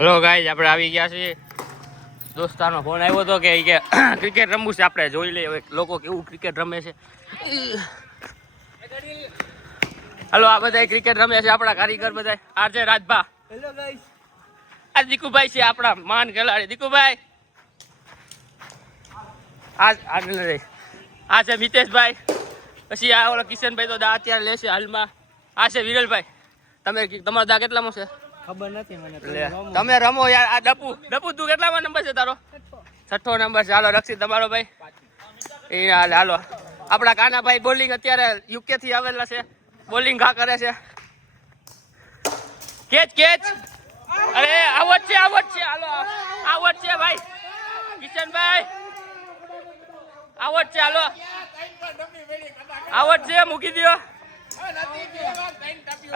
Hello guys, આપણે આવી ગયા છીએ. દોસ્તારનો ફોન આવ્યો હતો કે ક્રિકેટ રમવું છે, આપણે જોઈ લઈએ લોકો કેવું ક્રિકેટ રમે છે. હલો, આ બધા ક્રિકેટ રમે છે, આપણા કારીગર બધા. આ છે રાજભા. હેલો ગાઈઝ, આ દીકુભાઈ છે આપણા મહાન ખેલાડી. દીકુભાઈ આ છે મિતેશભાઈ. પછી આ ઓલા કિશનભાઈ તો દા અત્યારે લેશે હાલમાં. આ છે વિરલભાઈ. તમારો દા કેટલામાં છે ખબર નથી મને. તમે રમો યાર. આ ડપુ તું કેટલામાં નંબર છે તારો? 6ઠ્ઠો નંબર છે. હાલો રક્ષિત તમારો ભાઈ. એ હાલો આપણા કાનાભાઈ બોલિંગ અત્યારે યુકે થી આવેલા છે. બોલિંગ ઘા કરે છે. કેચ. અરે આવટ છે. હાલો આવટ છે ભાઈ. કિશનભાઈ આવટ છે. હાલો આવટ છે, મૂકી દો.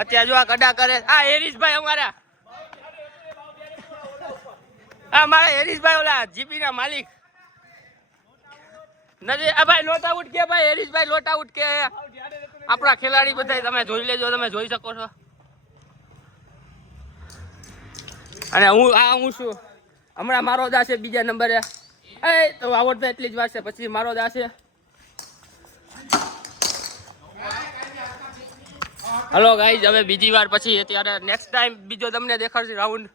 અત્યારે જો આ કડા કરે. આ હેરીશભાઈ અમારા. આ મારા હેરીશભાઈ ઓલા જીપી ના માલિક નથી. આ ભાઈ લોટ આઉટ કે ભાઈ હેરીશભાઈ લોટ આઉટ કે. આપણા ખેલાડી બધા તમે જોઈ લેજો. તમે જોઈ શકો છો. અને હું છું હમણાં મારો દા છે બીજા નંબરે. એ તો આવડતા એટલી જ વાર છે, પછી મારો દા છે. હલો ગાઈઝ, હવે બીજી વાર પછી અત્યારે નેક્સ્ટ ટાઈમ બીજો તમને દેખાડશે રાઉન્ડ.